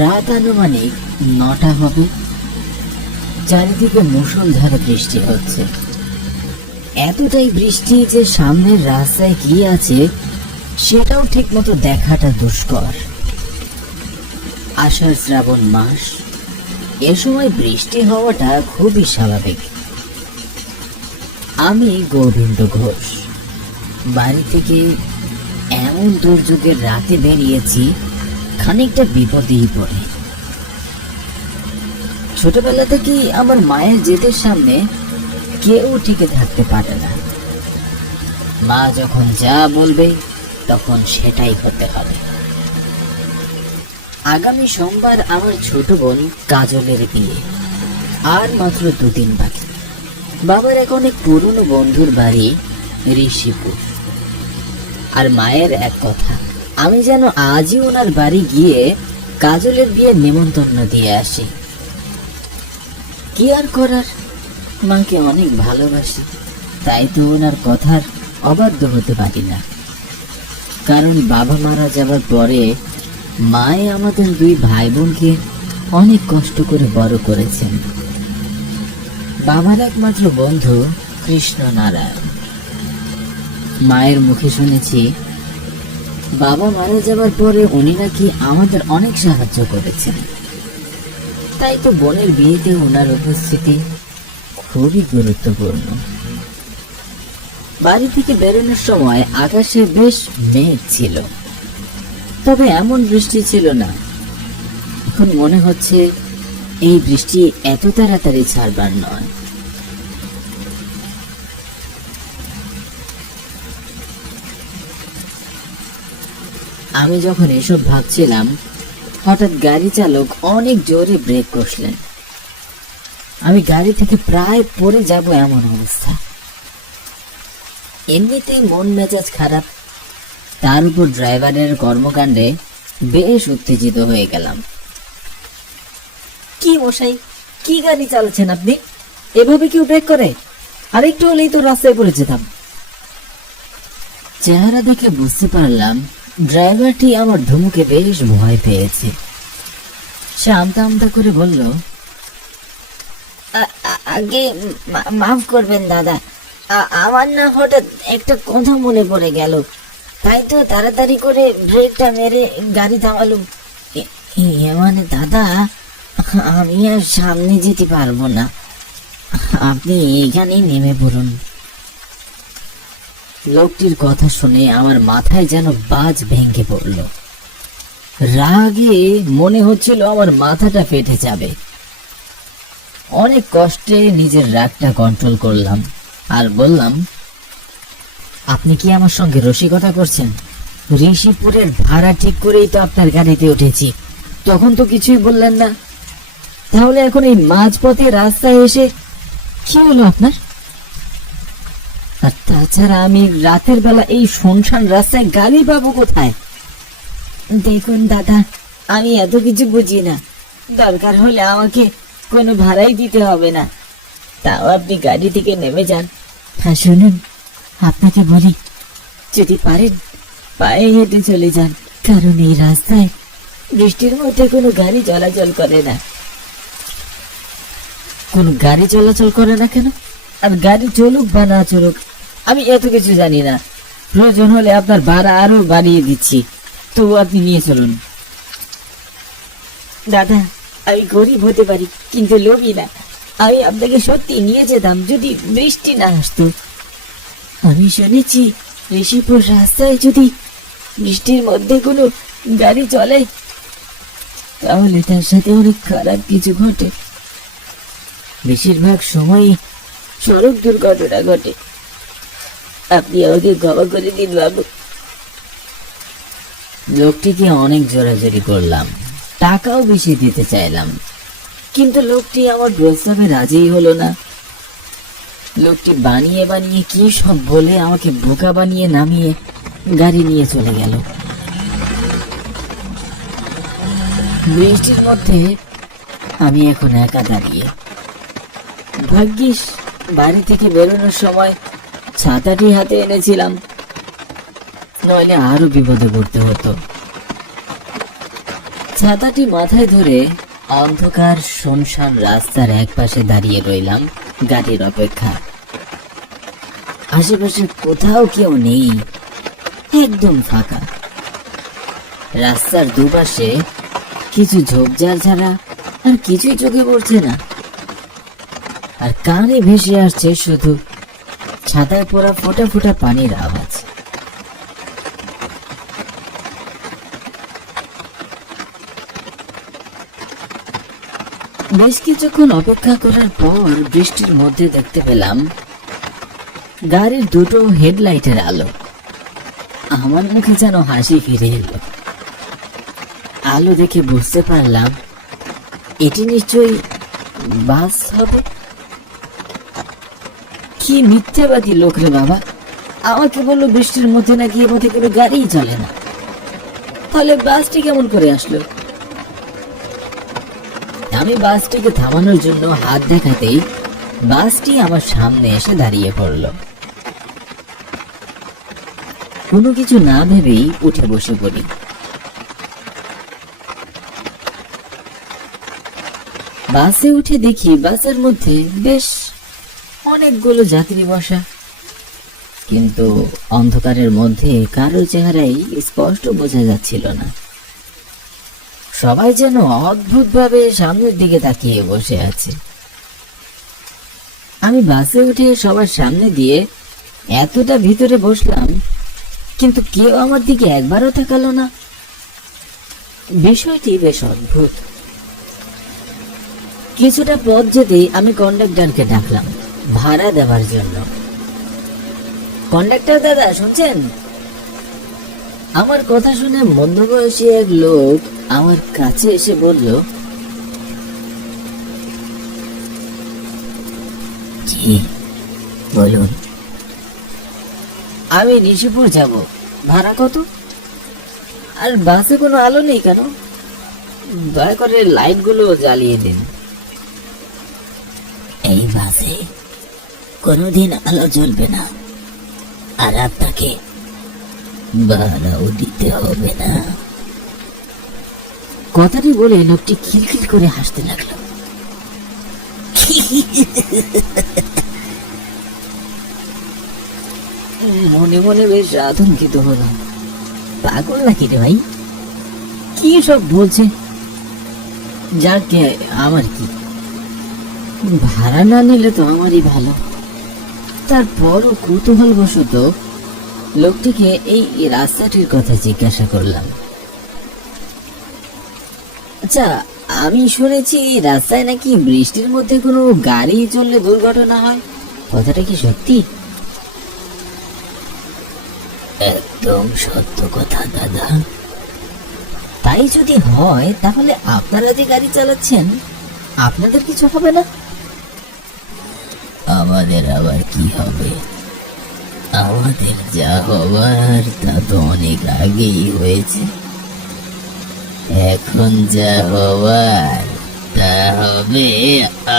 রাত আনুমানিক 9টা হবে। চারিদিকে মুষলধারে বৃষ্টি হচ্ছে। এতটাই বৃষ্টি যে সামনের রাস্তায় কি আছে সেটাও ঠিক মতো দেখাটা দুষ্কর। আষাঢ় শ্রাবণ মাস, এ সময় বৃষ্টি হওয়াটা খুবই স্বাভাবিক। আমি গোবিন্দ ঘোষ বাড়ি থেকে এমন দুর্যোগের রাতে বেরিয়েছি, খানিকটা বিপদেই পড়ে। ছোটবেলা থেকেই আমার মায়ের জেদের সামনে কেউ টিকে থাকতে পারে না। মা যখন যা বলবে তখন সেটাই হতে হবে। আগামী সোমবার আমার ছোট বোন কাজলের বিয়ে, আর মাত্র 2 দিন বাকি। বাবার এক অনেক পুরনো বন্ধুর বাড়ি ঋষিপুর। আর মায়ের এক কথা, আমি যেন আজই ওনার বাড়ি গিয়ে কাজলের বিয়ে নেমন্তন্ন দিয়ে আসি। কি আর করার, মাকে অনেক ভালোবাসি, তাই তো ওনার কথার অবাধ্য হতে পারি না। কারণ বাবা মারা যাবার পরে মায়ে আমাদের 2 ভাই বোনকে অনেক কষ্ট করে বড় করেছেন। বাবার একমাত্র বন্ধু কৃষ্ণ নারায়ণ। মায়ের মুখে শুনেছি বাবা মারা যাবার পরে উনি নাকি আমাদের অনেক সাহায্য করেছেন। তাই তো বোনের বিয়েতে ওনার উপস্থিতি খুবই গুরুত্বপূর্ণ। বাড়ি থেকে বেরোনোর সময় আকাশে বেশ মেঘ ছিল, তবে এমন বৃষ্টি ছিল না। এখন মনে হচ্ছে এই বৃষ্টি এত তাড়াতাড়ি ছাড়বার নয়। আমি যখন এসব ভাবছিলাম, হঠাৎ গাড়ি চালক অনেক জোরে ব্রেক কষলেন। আমি গাড়ি থেকে প্রায় পড়ে যাব এমন অবস্থা। এমনিতেই মন মেজাজ খারাপ, তার উপর ড্রাইভারের কর্মকাণ্ডে বেশ উত্তেজিত হয়ে গেলাম। কি মশাই, কি গাড়ি চালাচ্ছেন আপনি? এভাবে কেউ ব্রেক করে? আর একটু হলেই তো রাস্তায় পড়ে যেতাম। চেহারা দেখে বুঝতে পারলাম ড্রাইভারটি আমার ধমকে বেশ ভয় পেয়েছে। সে আমতা আমতা করে বলল, আগে মাফ করবেন দাদা, আমার না হঠাৎ একটা কথা মনে পড়ে গেল, তাই তো তাড়াতাড়ি করে ব্রেকটা মেরে গাড়ি থামালুম। মানে দাদা, আমি আর সামনে যেতে পারবো না, আপনি এখানেই নেমে পড়ুন। লোকটির কথা শুনে আমার মাথায় যেন বাজ ভেঙে পড়ল। রাগে মনে হচ্ছিল আমার মাথাটা ফেটে যাবে। অনেক কষ্টে নিজের রাগটা কন্ট্রোল করলাম আর বললাম, আপনি কি আমার সঙ্গে রসিকতা করছেন? ঋষিপুরের ভাড়া ঠিক করেই তো আপনার গাড়িতে উঠেছি, তখন তো কিছুই বললেন না। তাহলে এখন এই মাঝপথে রাস্তায় এসে কি হলো আপনার? আর তাছাড়া আমি রাতের বেলা এই শুনশান রাস্তায় গাড়ি পাবো কোথায়? দেখুন দাদা, আমি এত কিছু বুঝি না, দরকার হলে আমাকে কোনো ভাড়াই দিতে হবে না, তাও আপনি গাড়ি থেকে নেমে যান। হ্যাঁ শুনুন, আপনাকে বলি, যদি পারেন পায়ে হেঁটে চলে যান, কারণ এই রাস্তায় বৃষ্টির মধ্যে কোনো গাড়ি চলাচল করে না। কোন গাড়ি চলাচল করে না কেন? আর গাড়ি চলুক বা না চলুক, আমি এত কিছু জানি না। প্রয়োজন হলে আপনার ভাড়া আরো বাড়িয়ে দিচ্ছি, তবু আপনি নিয়ে চলুন। দাদা, আমি গরিব হতে পারি কিন্তু লোভী না। আমি আপনাকে সত্যি নিয়ে যেতাম যদি বৃষ্টি না আসতো। আমি শুনেছি ঋষিপুর রাস্তায় যদি বৃষ্টির মধ্যে কোনো গাড়ি চলে তাহলে তার সাথে অনেক খারাপ কিছু ঘটে। বেশিরভাগ সময়ই সড়ক দুর্ঘটনা ঘটে। আপনি আমাকে ক্ষমা করে দিন বাবু। লোকটিকে অনেক জোরাজোরি করলাম, টাকাও বেশি দিতে চাইলাম, কিন্তু লোকটি আমার প্রস্তাবে রাজিই হলো না। লোকটি বানিয়ে বানিয়ে কি সব বলে আমাকে বোকা বানিয়ে নামিয়ে গাড়ি নিয়ে চলে গেল। বৃষ্টির মধ্যে আমি এখন একা দাঁড়িয়ে। ভাগ্যিস বাড়ি থেকে বেরোনোর সময় ছাতাটি হাতে এনেছিলাম, নইলে আরো বিপদে পড়তে হতো। ছাতাটি মাথায় ধরে অন্ধকার শুনশান রাস্তার একপাশে দাঁড়িয়ে রইলাম গাড়ির অপেক্ষা। আশেপাশে কোথাও কেউ নেই, একদম ফাঁকা। রাস্তার দুপাশে কিছু ঝোপঝাড় ছাড়া আর কিছুই চোখে পড়ছে না। আর কানে ভেসে আসছে শুধু ছাতায় পড়া ফোঁটা ফোঁটা পানির আওয়াজ। বেশ কিছুক্ষণ অপেক্ষা করার পর বৃষ্টির মধ্যে দেখতে পেলাম গাড়ির দুটো হেডলাইটের আলো। আমার মুখে যেন হাসি ফিরে এলো। আলো দেখে বুঝতে পারলাম এটি নিশ্চয়ই বাস হবে। কি মিথ্যাবাদী লোক রে বাবা, আমাকে বললো বৃষ্টির মধ্যে নাকি এ পথে কোনো গাড়িই চলে না, তাহলে বাসটি কেমন করে আসলো? আমি বাসটিকে থামানোর জন্য হাত দেখাতেই বাসটি আমার সামনে এসে দাঁড়িয়ে পড়ল। কোনো কিছু না ভেবেই উঠে বসে পড়ি। বাসে উঠে দেখি বাসের মধ্যে বেশ অনেকগুলো যাত্রী বসা, কিন্তু অন্ধকারের মধ্যে কারো চেহারাই স্পষ্ট বোঝা যাচ্ছিল না। সবাই যেন অদ্ভুতভাবে সামনের দিকে তাকিয়ে বসে আছে। আমি বাসে উঠে সবার সামনে দিয়ে এতটা ভিতরে বসলাম, কিন্তু কেউ আমার দিকে একবারও তাকালো না। বিষয়টি বেশ অদ্ভুত। কিছুটা পথ যেতেই আমি কন্ডাক্টরকে ডাকলাম ভাড়া দেওয়ার জন্য। কন্ডাক্টর দাদা, শুনছেন? আমার কথা শুনে মধ্যবয়সী এক লোক আমার কাছে এসে বলল, জি বলুন। আমি নিশিপুর যাব, ভাড়া কত? আর বাসে কোনো আলো নেই কেন? দয়া করে লাইটগুলো জ্বালিয়ে দিন। এই বাসে কোনোদিন আলো জ্বলবে না, আর আপনাকে ভাড়াও দিতে হবে না। কথাটি বলে লোকটি খিলখিল করে হাসতে লাগলো। মনে মনে বেশ আতঙ্কিত হলাম। পাগল নাকি রে ভাই, কি সব বলছে? যাকে আমার কি, ভাড়া না নিলে তো আমারই ভালো। তারপরও কৌতূহলবশত লোকটিকে এই রাস্তাটির কথা জিজ্ঞাসা করলাম। আচ্ছা, আমি শুনেছি এই রাস্তায় নাকি বৃষ্টির মধ্যে কোনো গাড়ি চললে দুর্ঘটনা হয়, কথাটা কি সত্যি? একদম সত্য কথা দাদা। তাই যদি হয় তাহলে আপনারা যে গাড়ি চালাচ্ছেন আপনাদের কিছু হবে না? আমাদের আবার কি হবে? আমাদের যা হবার তা তো অনেক আগেই হয়েছে। এখন যা হবার তা হবে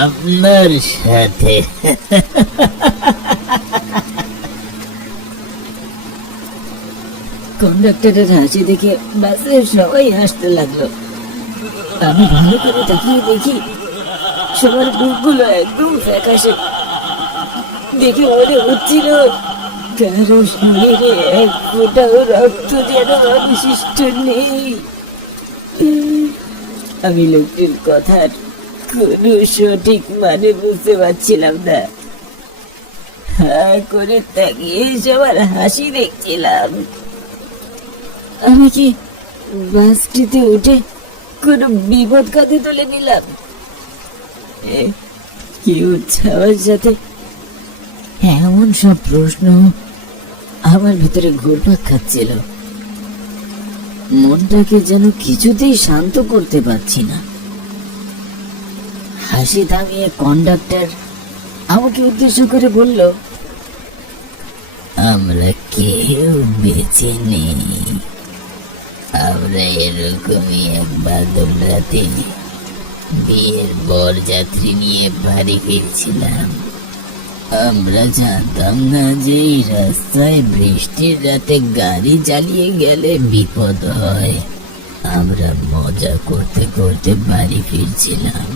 আপনার সাথে। কন্ডাক্টরের হাসি দেখে বাসের সবাই হাসতে লাগলো। আমি ভালো করে তাকিয়ে দেখি সবার বুকগুলো একদম ফ্যাকাশে। দেখে মনে হচ্ছিল কারো শরীরে এক ফোঁটাও রক্ত যেন অবশিষ্ট নেই। আমি লোকটির কথার কোনো সঠিক মানে বুঝতে পারছিলাম না। হা করে তাকিয়ে সবার হাসি দেখছিলাম। আমি কি বাসটিতে উঠে কোনো বিপদ কাঁধে তুলে নিলাম? কি উৎসাহের সাথে এমন সব প্রশ্ন আমার ভিতরে ঘুরপাক খাচ্ছিল। মনটাকে যেন কিছুতেই শান্ত করতে পারছি না। হাসি থামিয়ে কন্ডাক্টর আমাকে উদ্দেশ্য করে বলল, আমরা কেউ বেঁচে নেই। আমরা এরকমই এক বাদল রাতে বিয়ের বরযাত্রী নিয়ে বাড়ি ফিরছিলাম। আমরা জানতাম না যে এই রাস্তায় বৃষ্টির রাতে গাড়ি জ্বালিয়ে গেলে বিপদ হয়। আমরা মজা করতে করতে বাড়ি ফিরছিলাম,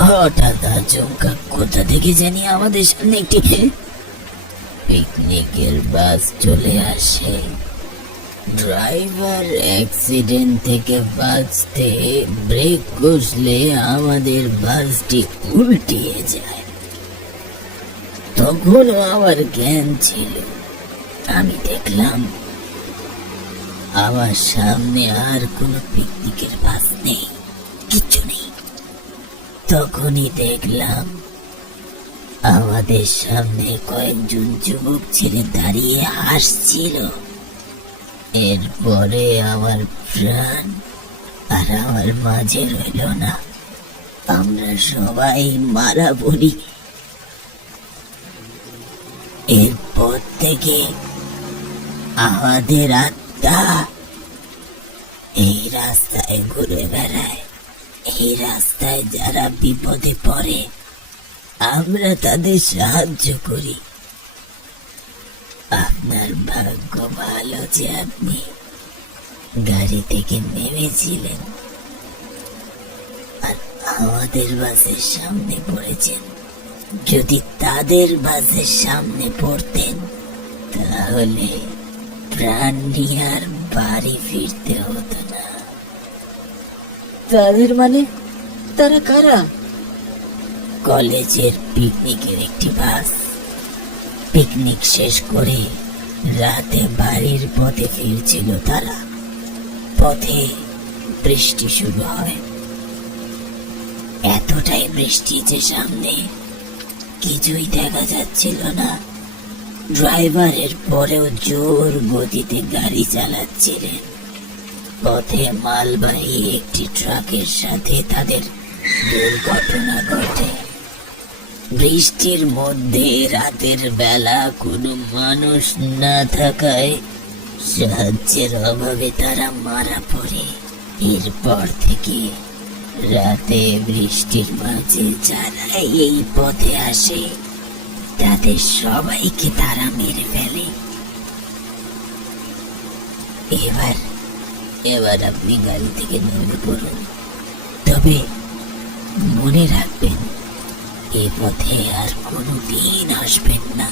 হঠাৎ আচমকা কোথা থেকে জানি আমাদের সামনে একটি পিকনিকের বাস চলে আসে। ড্রাইভার অ্যাক্সিডেন্ট থেকে বাঁচতে ব্রেক কষলে আমাদের বাসটি উল্টিয়ে যায়। তখনও আমার জ্ঞান ছিল। আমি দেখলাম আমার সামনে আর কোনো পিকনিকের বাস নেই, কিচ্ছু নেই। তখনই দেখলাম আমাদের সামনে কয়েকজন যুবক ছেলে দাঁড়িয়ে হাসছিল। এরপরে আমার প্রাণ আর আমার মাঝে রইল না। আমরা সবাই মারা পড়ি। এরপর থেকে আমাদের আত্মা এই রাস্তায় ঘুরে বেড়ায়। এই রাস্তায় যারা বিপদে পড়ে আমরা তাদের সাহায্য করি। আপনার ভাগ্য ভালো যে আপনি গাড়ি থেকে নেমেছিলেন আর আমাদের বাসের সামনে পড়েছেন। যদি তাদের বাসের সামনে পড়তেন তাহলে প্রাণ নিয়ে আর বাড়ি ফিরতে হতো না। তাদের মানে তারা কারা? কলেজের পিকনিকের একটি বাস। পিকনিক শেষ করে রাতে বাড়ির পথে ফিরছিল তারা। পথে বৃষ্টি শুরু হয়। এতটাই বৃষ্টি যে সামনে কিছুই দেখা যাচ্ছিল না। ড্রাইভারের পরেও জোর গতিতে গাড়ি চালাচ্ছিলেন। পথে মালবাহী একটি ট্রাকের সাথে তাদের দুর্ঘটনা ঘটে। বৃষ্টির মধ্যে রাতের বেলা কোনো মানুষ না থাকায় সাহায্যের অভাবে তারা মারা পড়ে। এরপর থেকে রাতে বৃষ্টির মাঝে যারা এই পথে আসে তাদের সবাইকে তারা মেরে ফেলে। এবার আপনি গাড়ি থেকে নেমে পড়ুন, তবে মনে রাখবেন এ পথে আর কোনোদিন আসবেন না।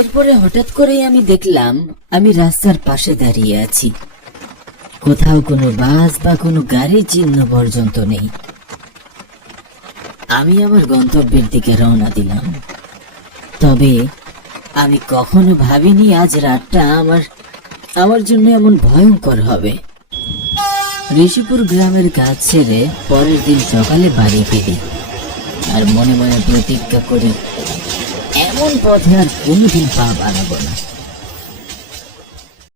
এরপরে হঠাৎ করে আমি দেখলাম আমি রাস্তার পাশে দাঁড়িয়ে আছি। কোথাও কোনো বাস বা কোনো গাড়ির চিহ্ন পর্যন্ত নেই। আমি আমার গন্তব্যের দিকে রওনা দিলাম। তবে আমি কখনো ভাবিনি আজ রাতটা আমার জন্য এমন ভয়ঙ্কর হবে। ঋষিপুর গ্রামের কাজ ছেড়ে পরের দিন সকালে বাড়ি ফিরি আর মনে মনে প্রতিজ্ঞা করি এমন পথে আর কোনোদিন পা বাড়াবো না।